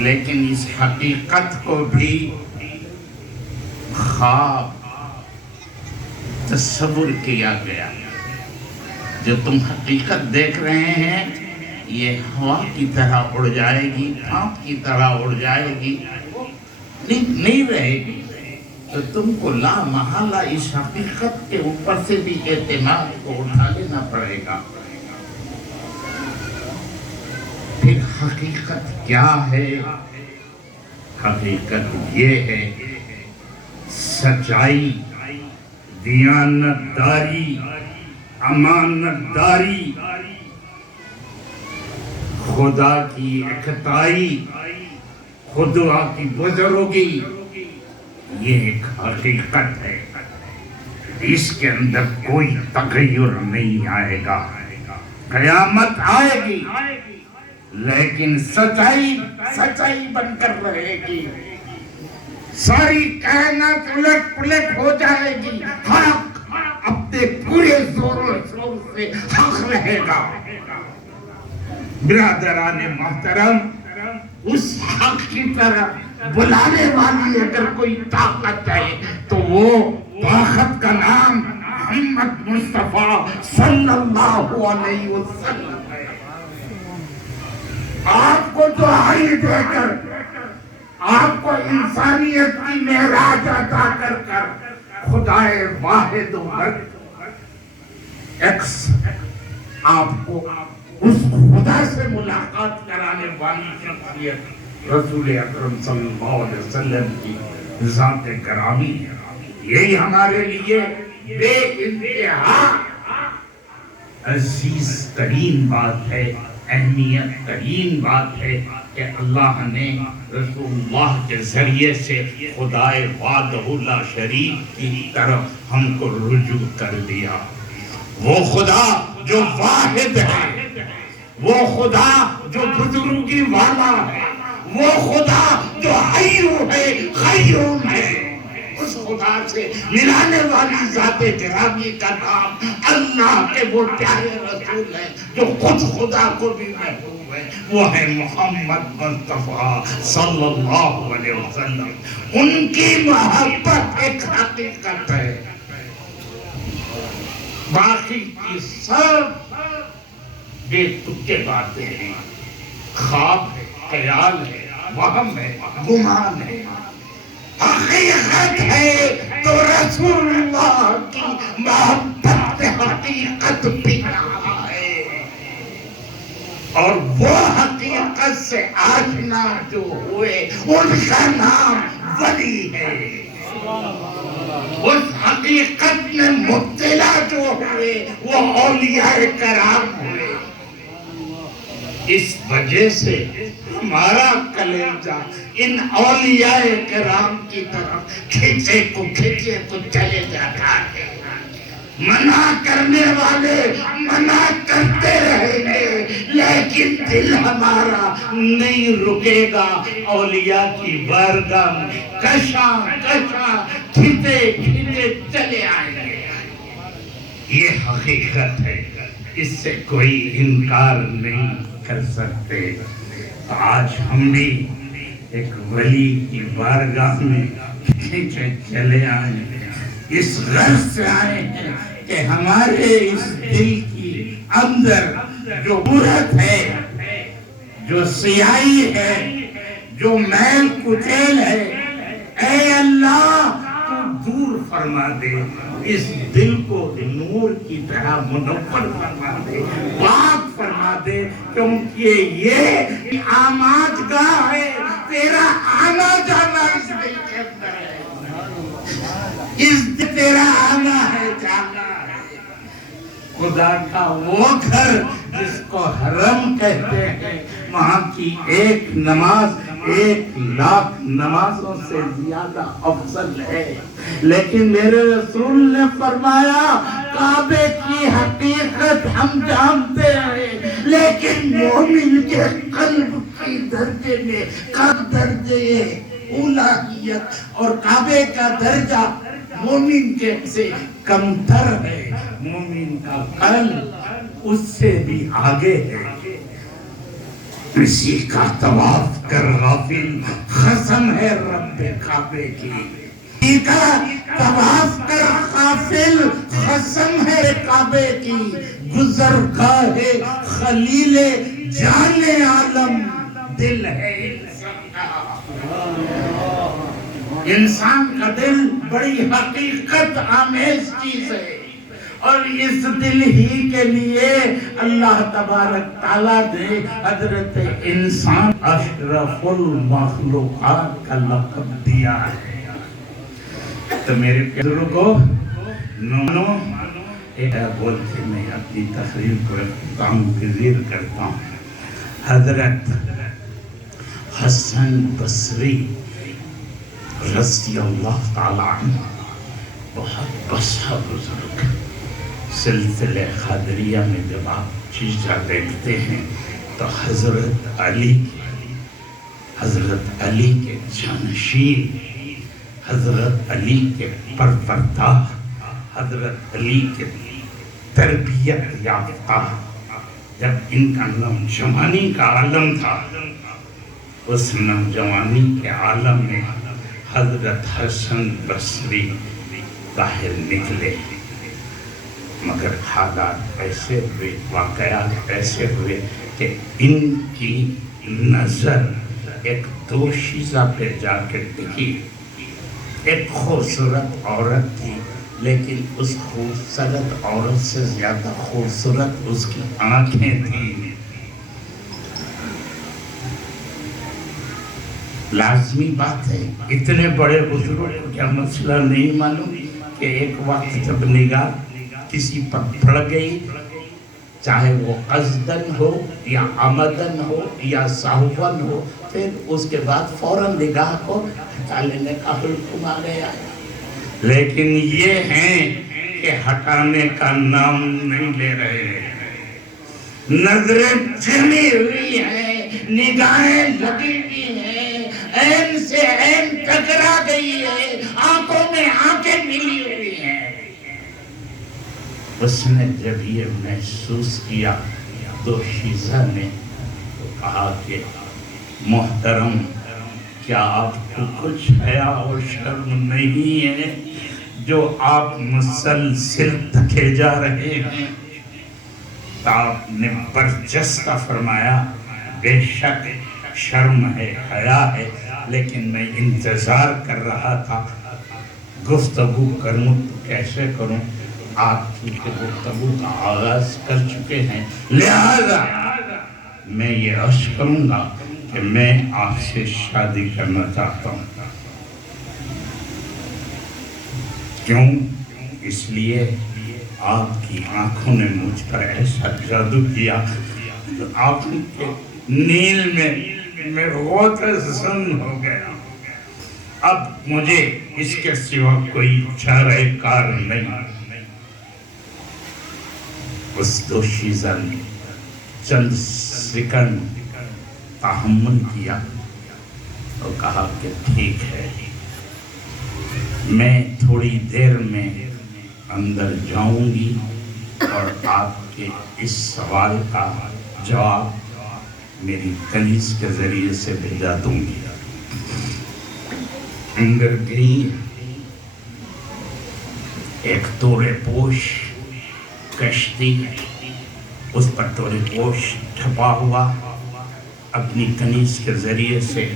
لیکن اس حقیقت کو بھی خواب تصور کیا گیا. جو تم حقیقت دیکھ رہے ہیں یہ ہوا کی طرح اڑ جائے گی، بھاپ کی طرح اڑ جائے گی، نہیں رہے گی. تو تم کو لا محالہ اس حقیقت کے اوپر سے بھی اعتماد کو اٹھا لینا پڑے گا. پھر حقیقت کیا ہے؟ حقیقت یہ ہے سچائی، دیانت داری، امانت داری، خدا کی اکتائی، خدا کی بزرگی. یہ ایک حقیقت ہے، اس کے اندر کوئی تغیر نہیں آئے گا. قیامت آئے گی لیکن سچائی بن کر رہے گی. ساری کائنات الٹ پلٹ ہو جائے گی، حق اپنے پورے زور و شور سے حق رہے گا. برادران محترم، اس حق کی طرف بلانے والی اگر کوئی طاقت ہے تو وہ طاقت کا نام محمد مصطفیٰ صلی اللہ علیہ وسلم ہے. آپ کو دعائی دے کر، آپ کو انسانیت کی معراج عطا کر کر خدائے واحد و آپ کو اس خدا سے ملاقات کرانے والی شخصیت رسول اکرم صلی اللہ علیہ وسلم کی ذات کرامی ہے. یہی ہمارے لیے بے انتہا عزیز ترین بات ہے، اہمیت ترین بات ہے کہ اللہ نے رسول اللہ کے ذریعے سے خدائے وحدہ لا شریک کی طرف ہم کو رجوع کر دیا. وہ خدا جو واحد ہے، وہ خدا جو بزرگی والا ہے، وہ خدا جو حی ہے، قیوم ہے. اس خدا سے ملانے والی ذات گرامی کا نام اللہ کے وہ پیارے رسول ہے جو خود خدا کو بھی محبوب ہے. وہ ہے محمد مصطفیٰ صلی اللہ علیہ وسلم. ان کی محبت ایک حقیقت ہے، باقی کی سب بے تکے باتیں ہیں، خواب ہے، خیال ہے، وہم ہے، گمان ہے. حقیقت ہے تو رسول اللہ کی محبت حقیقت بھی رہا ہے. اور وہ حقیقت سے آشنا جو ہوئے ان کا نام ولی ہے. اس حقیقت میں مبتلا جو ہوئے وہ اولیاء کرام ہوئے. اس وجہ سے ہمارا کلیجہ ان اولیاء کرام کی طرف کھینچے کو چلے جاتا ہے. منع کرنے والے منع کرتے رہیں گے لیکن دل ہمارا نہیں رکے گا. اولیاء کی بارگاہ میں کشاں کھینچے چلے آئیں گے. یہ حقیقت ہے، اس سے کوئی انکار نہیں کر سکتے. آج ہم بھی ایک ولی کی بارگاہ میں کھینچے چلے آئے ہیں، اس غرض سے آئے ہیں کہ ہمارے اس دل کی اندر جو برت ہے، جو سیاہی ہے، جو میل کچیل ہے، اے اللہ تو دور فرما دے. اس دل کو نور کی طرح منور فرما دے، پاک فرما دے. کیونکہ یہ آماج گاہ ہے، تیرا آنا جانا اس دل کے اندر ہے. اس دل تیرا آنا ہے، جانا ہے. خدا کا وہ گھر جس کو حرم کہتے ہیں، وہاں کی ایک نماز 1,00,000 نمازوں سے زیادہ افضل ہے. لیکن میرے رسول نے فرمایا کعبے کی حقیقت ہم جانتے ہیں، لیکن مومن کے قلب کی درجے میں درجے الہیت اور کعبے کا درجہ مومن کے سے کمتر ہے. مومن کا قلب اس سے بھی آگے ہے. اسی کا طواف کر غافل، قسم ہے رب کعبے کی، اسی کا طواف کر غافل، قسم ہے کعبے کی، گزرگاہ خلیل جان عالم دل ہے انسان کا۔ انسان کا دل بڑی حقیقت آمیز چیز ہے، اور اس دل ہی کے لیے اللہ تبارک تعالیٰ نے حضرت انسان اشرف المخلوقات کا لقب دیا ہے۔ تو میرے پیاروں کو نونو بولتے میں اپنی تقریر کو اختتام پذیر کرتا ہوں۔ حضرت حسن بصری رضی اللہ تعالیٰ عنہ بہت بسا بزرگ، سلسلہ قادریہ میں جب آپ چیزیں دیکھتے ہیں تو حضرت علی کے جانشین، حضرت علی کے پروردگار، حضرت علی کے تربیت یافتہ، جب ان کا نوجوانی کا عالم تھا، اس نوجوانی کے عالم میں حضرت حسن بصری ظاہر نکلے، مگر حالات ایسے ہوئے، واقعات ایسے ہوئے کہ ان کی نظر ایک دوشیزہ پہ جا کے ٹکی۔ ایک خوبصورت عورت تھی، لیکن اس خوبصورت عورت سے زیادہ خوبصورت اس کی آنکھیں تھیں۔ لازمی بات ہے، اتنے بڑے بزرگوں کو کیا مسئلہ نہیں معلوم کہ ایک وقت جب نگاہ کسی پر پڑ گئی، چاہے وہ قصدن ہو یا عمدن ہو یا سہون ہو، پھر اس کے بعد فوراً نگاہ کو ہٹا لینے کا حکم آ گیا۔ لیکن یہ ہیں کہ ہٹانے کا نام نہیں لے رہے ہیں، نظریں جمی ہوئی ہیں، نگاہیں لگی ہوئی ہیں، عین سے عین ٹکرا گئی ہے، آنکھوں میں آنکھیں ملی ہوئی ہیں۔ اس نے جب یہ محسوس کیا، دوشیزہ نے کہا کہ محترم، کیا آپ کو کچھ حیا اور شرم نہیں ہے جو آپ مسلسل تھکے جا رہے ہیں؟ آپ نے برجستہ فرمایا، بے شک شرم ہے، حیا ہے، لیکن میں انتظار کر رہا تھا، گفتگو کروں تو کیسے کروں؟ آپ چونکہ گفتگو کا آغاز کر چکے ہیں، لہذا میں یہ عرض کروں گا کہ میں آپ سے شادی کرنا چاہتا ہوں۔ کیوں؟ اس لیے آپ کی آنکھوں نے مجھ پر ایسا جادو کیا، آنکھوں کے نیل میں غوطہ زن ہو گیا۔ اب مجھے اس کے سوا کوئی چارہ کار نہیں۔ اس دوشیزہ نے چند سیکنڈ تحمل کیا اور کہا کہ ٹھیک ہے، میں تھوڑی دیر میں اندر جاؤں گی اور آپ کے اس سوال کا جواب میری کنیز کے ذریعے سے بھیجا دوں گی۔ اندر گئی، ایک تورے پوش کشتی، اس پر تورے پوش ٹھپا ہوا، اپنی کنیز کے ذریعے سے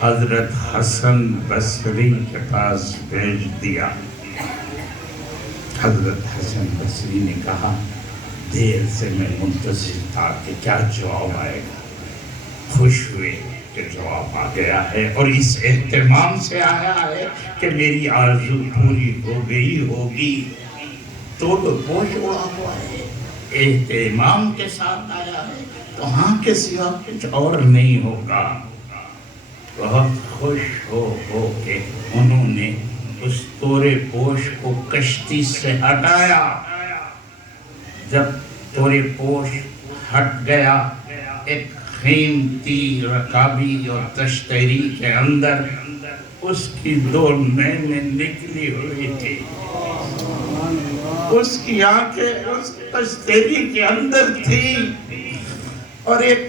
حضرت حسن بصری کے پاس بھیج دیا۔ حضرت حسن بصری نے کہا، دیر سے میں منتظر تھا کہ کیا جواب آئے گا۔ خوش ہوئے کہ جواب آ گیا ہے، اور اس اہتمام سے آیا ہے کہ میری آرزو پوری ہو گئی ہوگی۔ تو پوش اڑا ہوا ہے، اہتمام کے ساتھ آیا ہے، تو ہاں کے سوا کچھ اور نہیں ہوگا۔ بہت خوش ہو کہ انہوں نے اس تورے پوش کو کشتی سے ہٹایا۔ جب تورے پوش ہٹ گیا، ایک قیمتی رکابی اور تشتری کے اندر اس کی دو نینیں نکلی ہوئی تھی۔ اس کی آنکھیں اس تشتری کے اندر تھی، اور ایک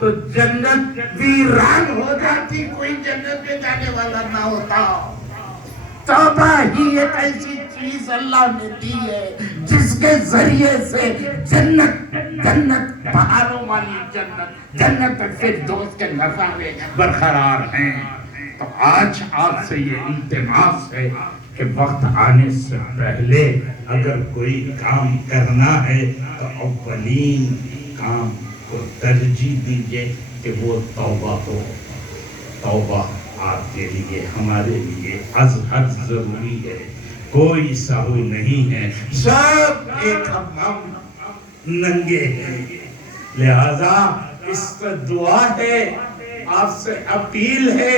تو جنت ویران ہو جاتی، کوئی جنت میں جانے والا نہ ہوتا۔ توبہ ہی ایک ایسی چیز اللہ نے دی ہے جس کے ذریعے سے جنت بہاروں والی جنت فردوس کے نظارے برقرار ہیں۔ تو آج آپ سے یہ التماس ہے کہ وقت آنے سے پہلے اگر کوئی کام کرنا ہے تو اولین کام کو ترجیح دیجئے کہ وہ توبہ ہو۔ توبہ آپ کے لیے، ہمارے لیے از حد ضروری ہے، کوئی سہو نہیں ہے، سب ایک ہم ننگے ہیں۔ لہذا اس کا دعا ہے، آپ سے اپیل ہے،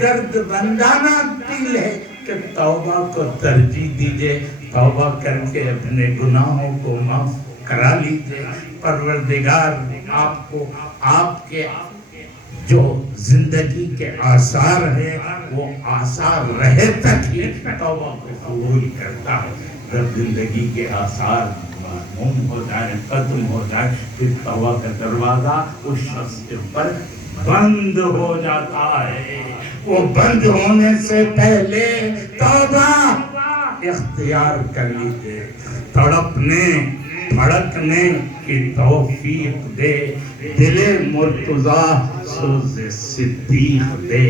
درد بندانہ اپیل ہے کہ توبہ کو ترجیح دیجئے، توبہ کر کے اپنے گناہوں کو معاف کرا لیجئے۔ پروردگار آپ کو آپ کے جو زندگی کے آثار ہیں وہ آثار رہے تک ہی توبہ کو قبول کرتا ہے۔ جب زندگی کے آثار معموم ہو جائے، ختم ہو جائے، پھر توبہ کا دروازہ اس شخص کے اوپر بند ہو جاتا ہے۔ وہ بند ہونے سے پہلے توبہ اختیار کر لیجیے، تڑپنے بھڑکنے کی توفیق دے، دل مرتضیٰ سوز صدیق دے،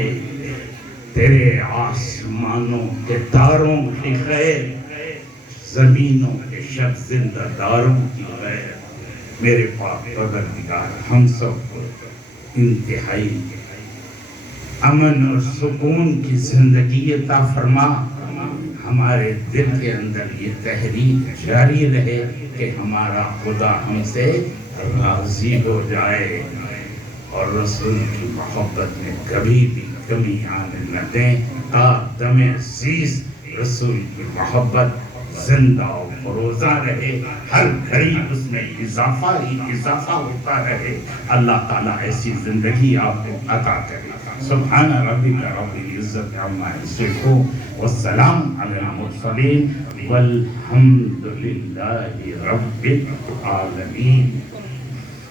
تیرے آسمانوں کے تاروں کی خیر، زمینوں کے شب زندہ داروں کی خیر۔ میرے پاک پروردگار ہم سب کو انتہائی امن اور سکون کی زندگی عطا فرما، ہمارے دل کے اندر یہ تحریک جاری رہے کہ ہمارا خدا ہم سے راضی ہو جائے، اور رسول کی محبت میں کبھی بھی کمی آنے نہ دیں، تا دم عزیز رسول کی محبت زندہ و فروزہ رہے، ہر گھڑی اس میں اضافہ ہی اضافہ ہوتا رہے۔ اللہ تعالیٰ ایسی زندگی آپ کو عطا کرے۔ سبحان ربک رب العزت عما یصفون والسلام علی المرسلین والحمد للہ رب العالمین۔